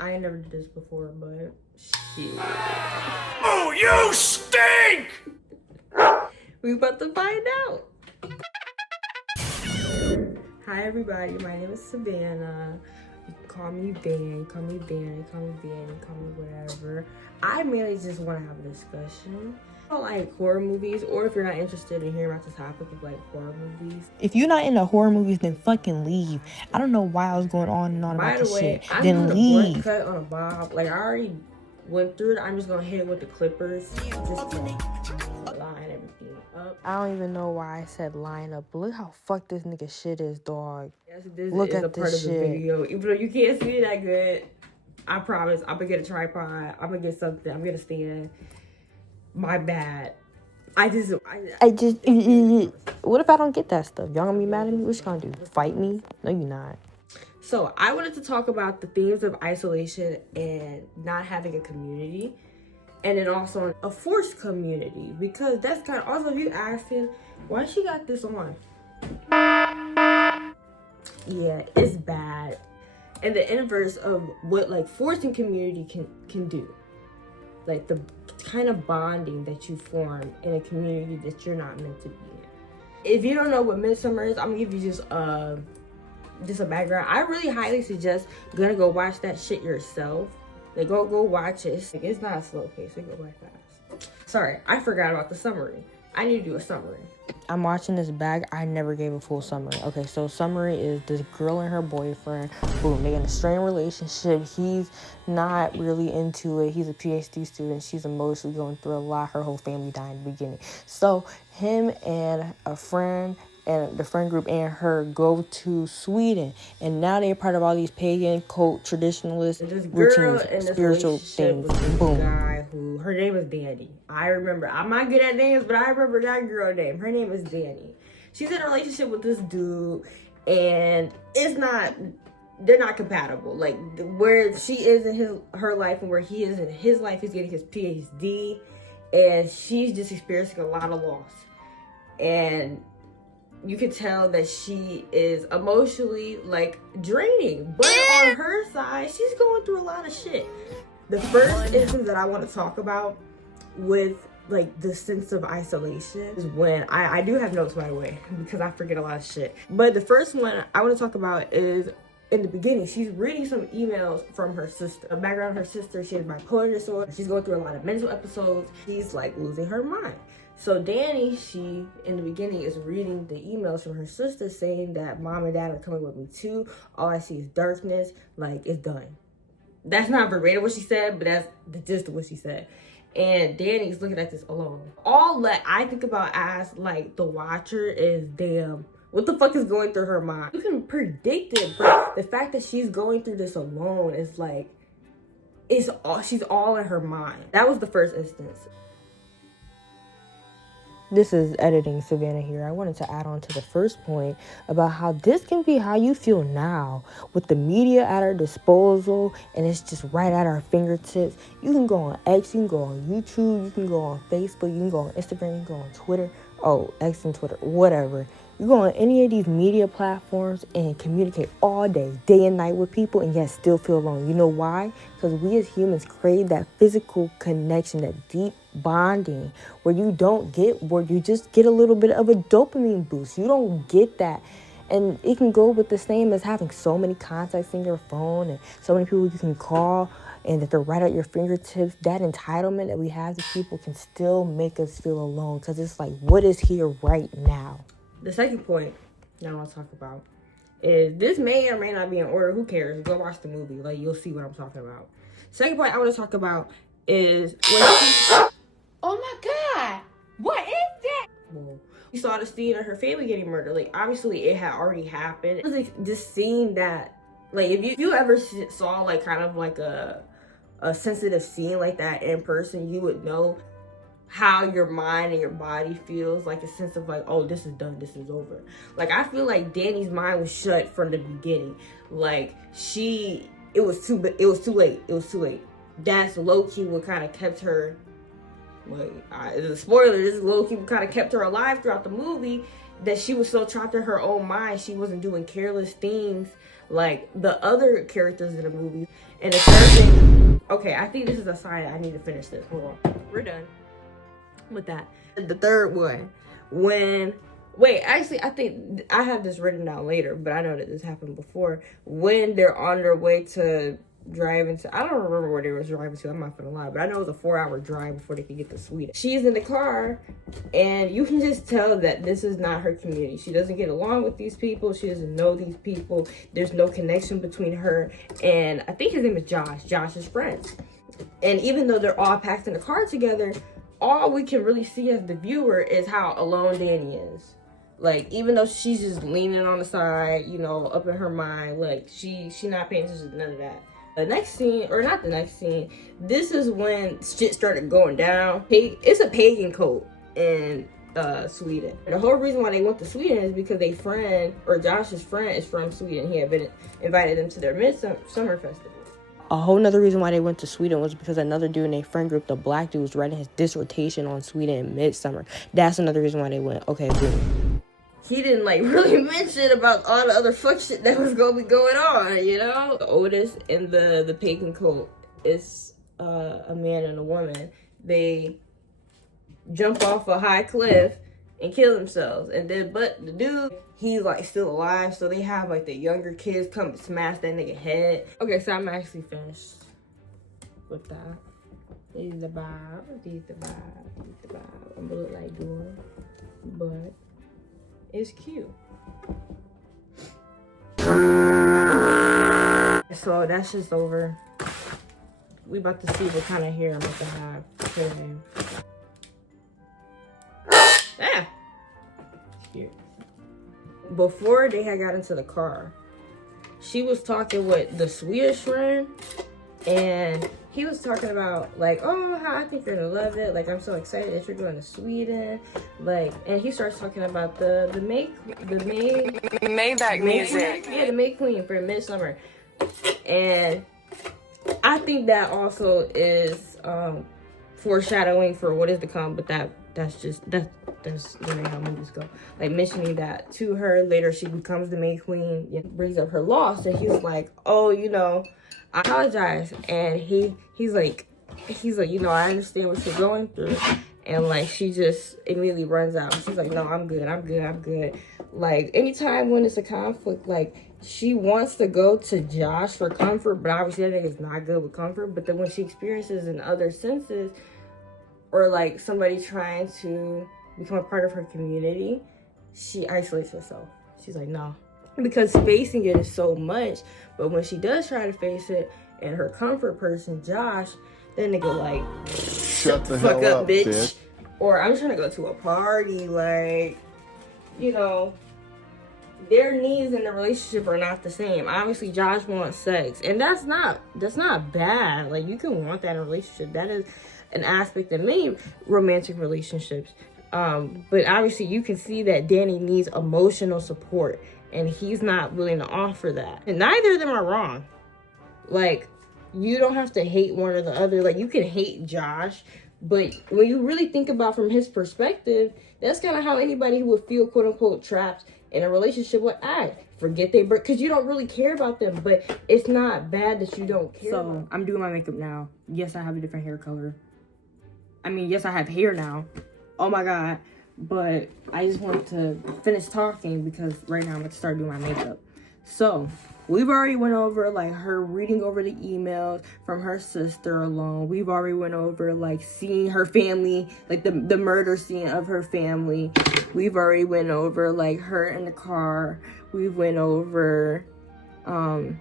I ain't never did this before, but shit. Oh, you stink! We about to find out. Hi everybody, my name is Savannah. You can call me Van, you call me Van, you call me Van, you call me whatever. I mainly just want to have a discussion. I don't like horror movies, or if you're not interested in hearing about the topic of like horror movies. If you're not into horror movies, then fucking leave. I don't know why I was going on and on about this shit. I'm Then doing a blunt leave. cut on a bob. Like I already went through it. I'm just gonna hit it with the clippers. Just to line everything up. I don't even know why I said line up. Look how fucked this nigga shit is, dog. Yes, this Look is at a part this of the shit. video. Even though you can't see it that good, I promise I'm gonna get a tripod. I'm gonna get something. I'm gonna stand. My bad. I just. What if I don't get that stuff? Y'all gonna be mad at me? What you gonna do? Fight me? No, you're not. So I wanted to talk about the themes of isolation and not having a community, and then also a forced community, because that's kind of also, if you asking why she got this on. Yeah, it's bad, and the inverse of what like forcing community can do, like the kind of bonding that you form in a community that you're not meant to be in. If you don't know what Midsummer is, I'm gonna give you just a background. I really highly suggest gonna go watch that shit yourself. Like go watch it. It's not a slow pace. It go by fast. Sorry, I forgot about the summary. I need to do a summary. I'm watching this bag. I never gave a full summary. Okay, so summary is this girl and her boyfriend. Boom, they in a strained relationship. He's not really into it. He's a PhD student. She's emotionally going through a lot. Her whole family died in the beginning. So him and a friend and the friend group and her go to Sweden, and now they're part of all these pagan cult traditionalist This girl routines, in this spiritual relationship things. with this Boom. guy who, her name is Danny. I remember. I'm not good at names, but I remember that girl name. Her name is Danny. She's in a relationship with this dude, and they're not compatible. Like where she is in her life and where he is in his life, he's getting his PhD, and she's just experiencing a lot of loss. And you can tell that she is emotionally like draining, but on her side, she's going through a lot of shit. The first instance that I want to talk about with like the sense of isolation is when I do have notes, by the way, because I forget a lot of shit. But the first one I want to talk about is in the beginning. She's reading some emails from her sister. The background of her sister, she has bipolar disorder. She's going through a lot of mental episodes. She's like losing her mind. So Danny, she in the beginning is reading the emails from her sister saying that mom and dad are coming with me too. All I see is darkness. Like, it's done. That's not verbatim what she said, but that's the gist of what she said. And Danny's looking at this alone. All that I think about as like the watcher is, damn, what the fuck is going through her mind? You can predict it, but the fact that she's going through this alone is like, she's all in her mind. That was the first instance. This is editing Savannah here. I wanted to add on to the first point about how this can be how you feel now with the media at our disposal, and it's just right at our fingertips. You can go on X, you can go on YouTube, you can go on Facebook, you can go on Instagram, you can go on Twitter. Oh, X and Twitter, whatever. You go on any of these media platforms and communicate all day and night with people, and yet still feel alone. You know why? Because we as humans crave that physical connection, that deep bonding where you just get a little bit of a dopamine boost. You don't get that. And it can go with the same as having so many contacts in your phone and so many people you can call, and that they're right at your fingertips. That entitlement that we have to people can still make us feel alone, because it's like, what is here right now? The second point that I want to talk about is, this may or may not be in order. Who cares? Go watch the movie. Like, you'll see what I'm talking about. Second point I want to talk about is when oh my God, what is that? we saw the scene of her family getting murdered. Like, obviously it had already happened. It was like this scene that, like, if you ever saw like kind of like a sensitive scene like that in person, you would know how your mind and your body feels, like a sense of like, oh, this is done, this is over. Like, I feel like Danny's mind was shut from the beginning. Like, it was too late. That's low-key what kind of kept her, like, the spoiler, this is low-key what kind of kept her alive throughout the movie, that she was so trapped in her own mind, she wasn't doing careless things like the other characters in the movie. And the third thing, okay, I think this is a sign I need to finish this. Hold on, we're done with that. The third one, actually, I think I have this written down later, but I know that this happened before. When they're on their way to driving to, I don't remember where they was driving to, I'm not gonna lie, but I know it was a 4-hour drive before they could get to Sweden. She's in the car, and you can just tell that this is not her community. She doesn't get along with these people. She doesn't know these people. There's no connection between her and, I think his name is Josh's friend. And even though they're all packed in the car together, all we can really see as the viewer is how alone Danny is. Like, even though she's just leaning on the side, you know, up in her mind, like, she not paying attention to none of that. The next scene, or not the next scene, this is when shit started going down. It's a pagan cult in Sweden. The whole reason why they went to Sweden is because their friend, or Josh's friend, is from Sweden. He had been invited them to their midsummer festival. A whole nother reason why they went to Sweden was because another dude in their friend group, the black dude, was writing his dissertation on Sweden in midsummer. That's another reason why they went. Okay, boom. He didn't like really mention about all the other fuck shit that was gonna be going on, you know? The oldest in the pagan cult is a man and a woman. They jump off a high cliff and kill themselves. And then, but the dude, he's like still alive, so they have like the younger kids come and smash that nigga head. Okay, so I'm actually finished with that. These the vibe. I'm gonna look like doing, but it's cute. So that's just over. We about to see what kind of hair I'm about to have today. Ah! Cute. Before they had got into the car, she was talking with the Swedish friend, and he was talking about like, oh, how I think you're gonna love it. Like, I'm so excited that you're going to Sweden. Like, and he starts talking about the Maybach music. Yeah, the May Queen for Midsummer. And I think that also is foreshadowing for what is to come. But that's really how movies go. Like, mentioning that to her later, she becomes the May Queen, you know, brings up her loss, and he's like, oh, you know, I apologize. And he's like, you know, I understand what you're going through. And like, she just immediately runs out. She's like, no, I'm good. Like, anytime when it's a conflict, like, she wants to go to Josh for comfort, but obviously that nigga's not good with comfort. But then when she experiences in other senses, or like somebody trying to become a part of her community, she isolates herself. She's like, no. Because facing it is so much, but when she does try to face it, and her comfort person, Josh, that nigga like, shut the fuck up, bitch. Or I'm trying to go to a party, like, you know, their needs in the relationship are not the same. Obviously, Josh wants sex, and that's not bad. Like, you can want that in a relationship. That is an aspect of many romantic relationships. But obviously, you can see that Danny needs emotional support, and he's not willing to offer that. And neither of them are wrong. Like, you don't have to hate one or the other. Like, you can hate Josh, but when you really think about from his perspective, that's kind of how anybody who would feel quote unquote trapped in a relationship would act. Forget they break, because you don't really care about them, but it's not bad that you don't care. So I'm doing my makeup now. Yes, I have a different hair color. I mean, yes, I have hair now. Oh my God. But I just wanted to finish talking because right now I'm going to start doing my makeup. So we've already went over like her reading over the emails from her sister alone. We've already went over like seeing her family, like the murder scene of her family. We've already went over like her in the car. We've went over, I don't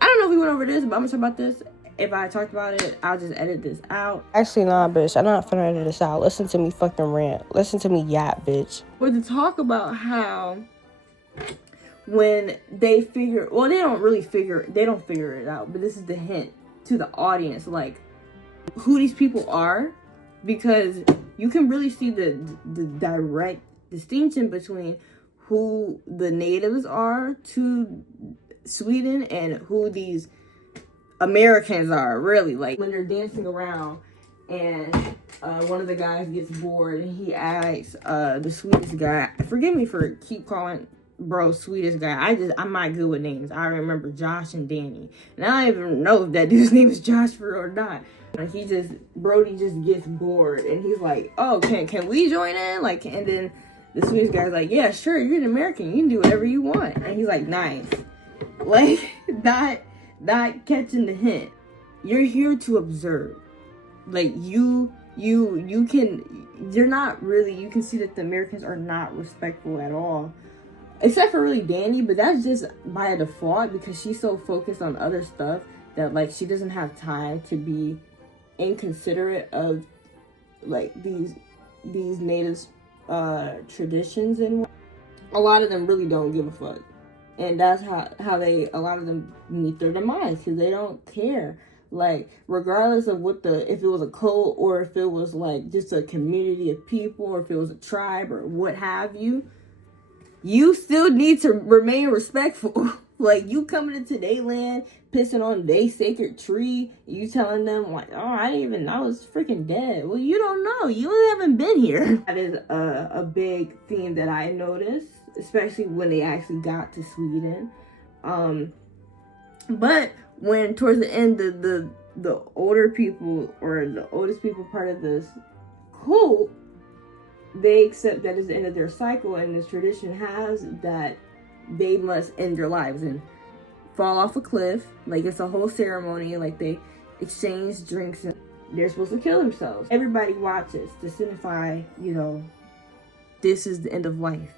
know if we went over this, but I'm gonna talk about this. If I talked about it, I'll just edit this out. Actually, nah, bitch. I'm not finna edit this out. Listen to me fucking rant. Listen to me yap, bitch. But to talk about how when they figure, well, they don't figure it out, but this is the hint to the audience, like, who these people are, because you can really see the direct distinction between who the natives are to Sweden and who these Americans are, really. Like, when they're dancing around and one of the guys gets bored and he asks the Swedish guy, forgive me for keep calling bro, sweetest guy. I'm not good with names. I remember Josh and Danny. And I don't even know if that dude's name is Josh for real or not. Brody just gets bored and he's like, oh, can we join in? Like, and then the sweetest guy's like, yeah, sure, you're an American. You can do whatever you want. And he's like, nice. Like, not catching the hint. You're here to observe. Like, you can see that the Americans are not respectful at all. Except for really Danny, but that's just by default because she's so focused on other stuff that, like, she doesn't have time to be inconsiderate of, like, these natives' traditions. And a lot of them really don't give a fuck. And that's how a lot of them meet their demise, because they don't care. Like, regardless of if it was a cult or if it was like just a community of people or if it was a tribe or what have you, you still need to remain respectful. Like, you coming into their land, pissing on their sacred tree, you telling them like, oh, I didn't even know it's freaking dead. Well, you don't know. You haven't been here. That is a big theme that I noticed, especially when they actually got to Sweden. But when towards the end, the older people or the oldest people part of this cult, they accept that it's the end of their cycle, and this tradition has that they must end their lives and fall off a cliff. Like, it's a whole ceremony. Like, they exchange drinks and they're supposed to kill themselves. Everybody watches to signify, this is the end of life.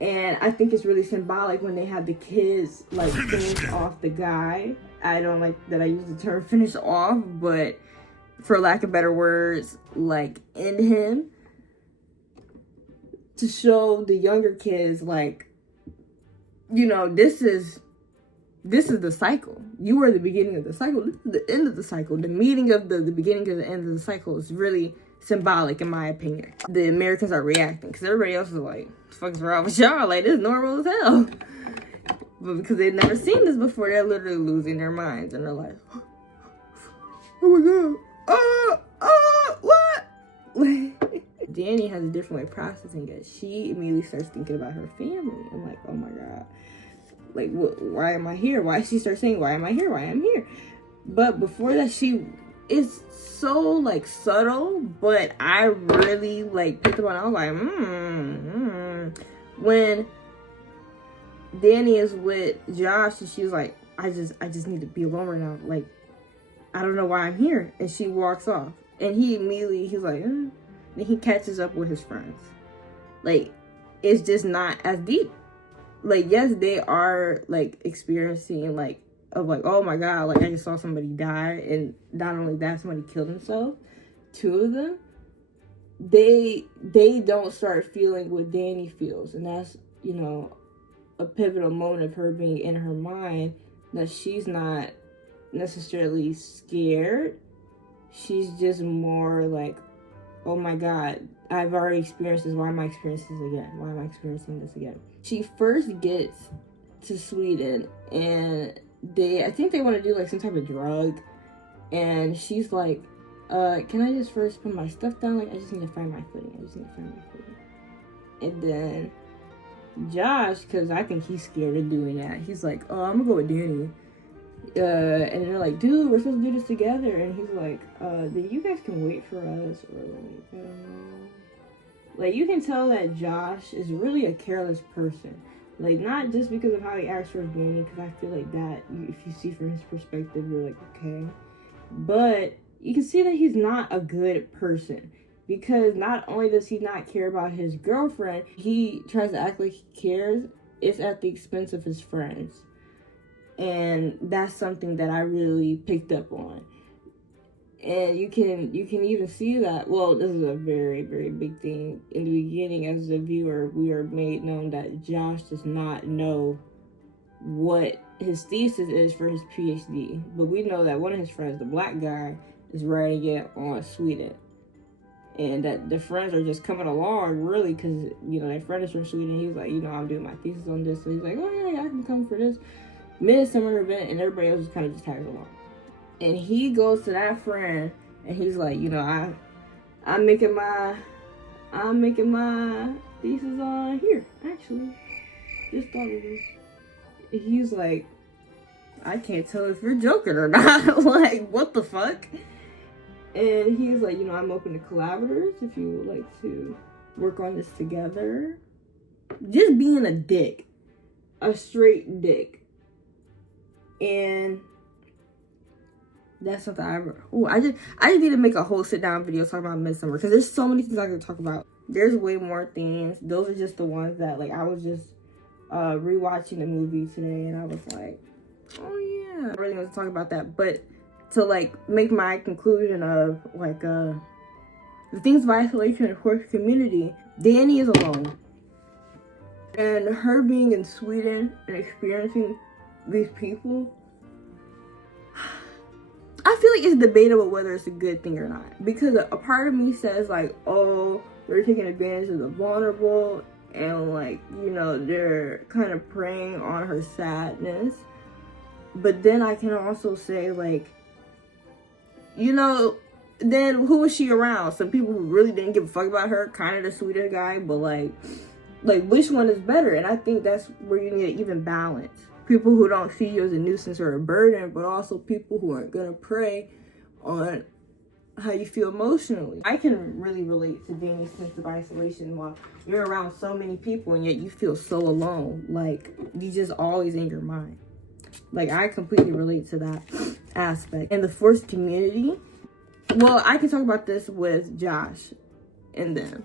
And I think it's really symbolic when they have the kids, like, finish off the guy. I don't like that I use the term finish off, but for lack of better words, like, end him. To show the younger kids, like, this is the cycle. You are the beginning of the cycle. This is the end of the cycle. The meeting of the beginning of the end of the cycle is really symbolic, in my opinion. The Americans are reacting because everybody else is like, what the fuck is wrong with y'all? Like, this is normal as hell. But because they've never seen this before, they're literally losing their minds. And they're like, oh my God. What? Danny has a different way of processing it. She immediately starts thinking about her family. I'm like, oh my God. Like, why am I here? Why she starts saying, why am I here? Why am I here? But before that, it's so, like, subtle, but I really, like, picked up on it. I was like, When Danny is with Josh, and she was like, I just need to be alone right now. Like, I don't know why I'm here. And she walks off. And he's like, And he catches up with his friends. Like, it's just not as deep. Like, yes, they are, like, experiencing, like, oh my God, like, I just saw somebody die, and not only that, somebody killed himself. Two of them, they don't start feeling what Danny feels, and that's, a pivotal moment of her being in her mind, that she's not necessarily scared. She's just more like, oh my God, I've already experienced this. Why am I experiencing this again? Why am I experiencing this again? She first gets to Sweden, and I think they want to do, like, some type of drug. And she's like, can I just first put my stuff down? Like, I just need to find my footing. And then Josh, because I think he's scared of doing that, he's like, oh, I'm gonna go with Danny. And they're like, dude, we're supposed to do this together. And he's like, then you guys can wait for us, or like, you can tell that Josh is really a careless person. Like, not just because of how he acts towards Danny, because I feel like that, if you see from his perspective, you're like, okay. But you can see that he's not a good person, because not only does he not care about his girlfriend, he tries to act like he cares. It's at the expense of his friends. And that's something that I really picked up on. And you can even see that, well, this is a very, very big thing. In the beginning, as a viewer, we are made known that Josh does not know what his thesis is for his PhD. But we know that one of his friends, the black guy, is writing it on Sweden. And that the friends are just coming along, really, because, their friend is from Sweden. He's like, I'm doing my thesis on this. So he's like, oh, yeah, I can come for this midsummer event. And everybody else just kind of just tags along. And he goes to that friend, and he's like, I'm making my thesis on here, actually. Just thought of this. He's like, I can't tell if you're joking or not. Like, what the fuck? And he's like, you know, I'm open to collaborators if you would like to work on this together. Just being a dick. A straight dick. And that's something I just need to make a whole sit down video talking about Midsummer, because there's so many things I can talk about. There's way more things. Those are just the ones that, like, I was just rewatching the movie today and I was like, oh yeah, I really want to talk about that. But to like make my conclusion of like the things of isolation and queer community, Danny is alone, and her being in Sweden and experiencing these people, I feel like it's debatable whether it's a good thing or not, because a part of me says like, oh, they're taking advantage of the vulnerable and like, you know, they're kind of preying on her sadness. But then I can also say like, you know, then who was she around? Some people who really didn't give a fuck about her, kind of the sweeter guy, but like which one is better? And I think that's where you need to even balance. People who don't see you as a nuisance or a burden, but also people who aren't gonna prey on how you feel emotionally. I can really relate to Danny's sense of isolation while you're around so many people and yet you feel so alone. Like, you just always in your mind. Like, I completely relate to that aspect. And the forced community, well, I can talk about this with Josh and them.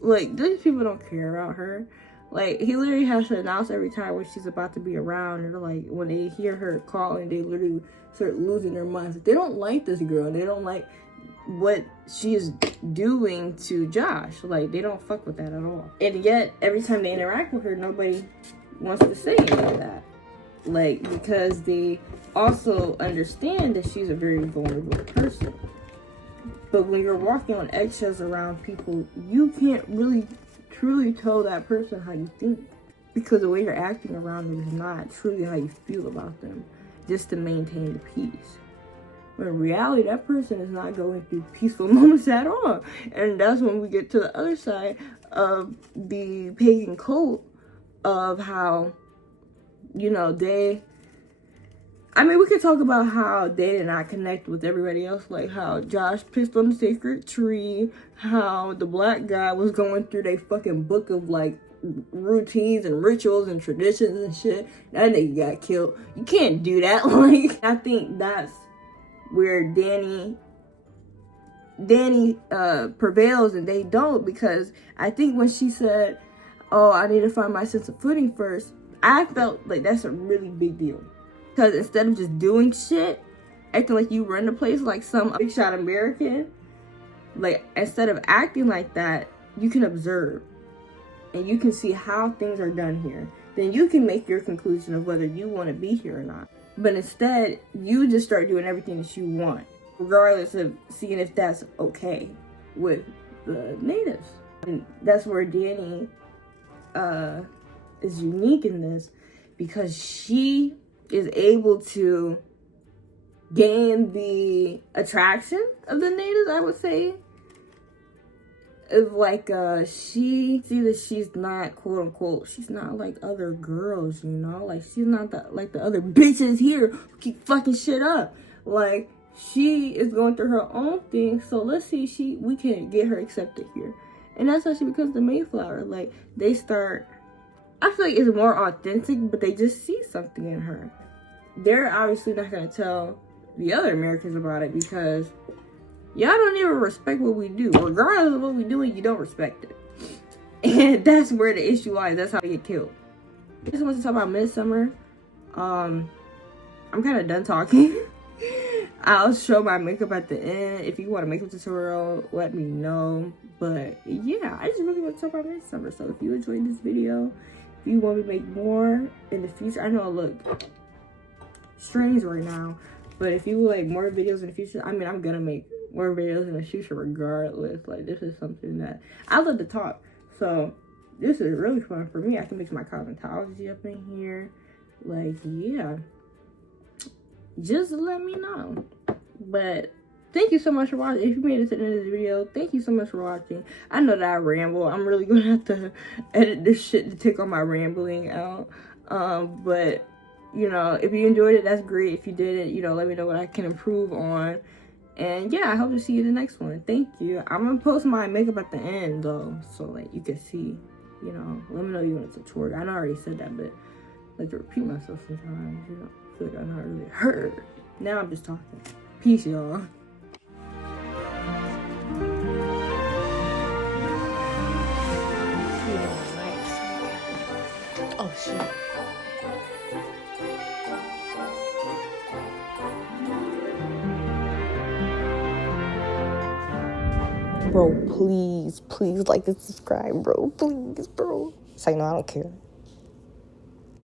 Like, these people don't care about her. Like, he literally has to announce every time when she's about to be around. And like, when they hear her calling, they literally start losing their minds. They don't like this girl. They don't like what she is doing to Josh. Like, they don't fuck with that at all. And yet, every time they interact with her, nobody wants to say any of that. Like, because they also understand that she's a very vulnerable person. But when you're walking on eggshells around people, you can't really truly tell that person how you think, because the way you're acting around them is not truly how you feel about them, just to maintain the peace. But in reality, that person is not going through peaceful moments at all. And that's when we get to the other side of the pagan cult of how, you know, we could talk about how they did not connect with everybody else, like how Josh pissed on the sacred tree, how the black guy was going through their fucking book of like routines and rituals and traditions and shit. That nigga got killed. You can't do that. Like, I think that's where Danny prevails and they don't, because I think when she said, oh, I need to find my sense of footing first, I felt like that's a really big deal. Because instead of just doing shit, acting like you run the place like some big shot American, like, instead of acting like that, you can observe. And you can see how things are done here. Then you can make your conclusion of whether you want to be here or not. But instead, you just start doing everything that you want, regardless of seeing if that's okay with the natives. And that's where Danny is unique in this, because she is able to gain the attraction of the natives, I would say. Of like, see that she's not, quote unquote, she's not like other girls, you know? Like, she's not like the other bitches here who keep fucking shit up. Like, she is going through her own thing, so let's see if we can get her accepted here. And that's how she becomes the Mayflower. Like, they start, I feel like it's more authentic, but they just see something in her. They're obviously not going to tell the other Americans about it, because y'all don't even respect what we do. Regardless of what we do, you don't respect it. And that's where the issue lies. That's how they get killed. I just want to talk about Midsummer. I'm kind of done talking. I'll show my makeup at the end. If you want a makeup tutorial, let me know. But yeah, I just really want to talk about Midsummer. So if you enjoyed this video, if you want me to make more in the future, I know I look strange right now, but if you like more videos in the future, I mean, I'm gonna make more videos in the future regardless. Like, this is something that I love to talk, so this is really fun for me. I can mix my cosmetology up in here. Like, yeah, just let me know. But thank you so much for watching. If you made it to the end of this video, thank you so much for watching. I know that I ramble. I'm really gonna have to edit this shit to take all my rambling out. But you know, if you enjoyed it, that's great. If you didn't, you know, let me know what I can improve on. And yeah, I hope to see you in the next one. Thank you. I'm gonna post my makeup at the end though, so like you can see, you know. Let me know you want a tutorial. I know I already said that, but I like to repeat myself sometimes, you know. I feel like I'm not really heard. Now I'm just talking. Peace, y'all. Oh shit. Bro, please like and subscribe, bro. Please, bro. It's like, no, I don't care.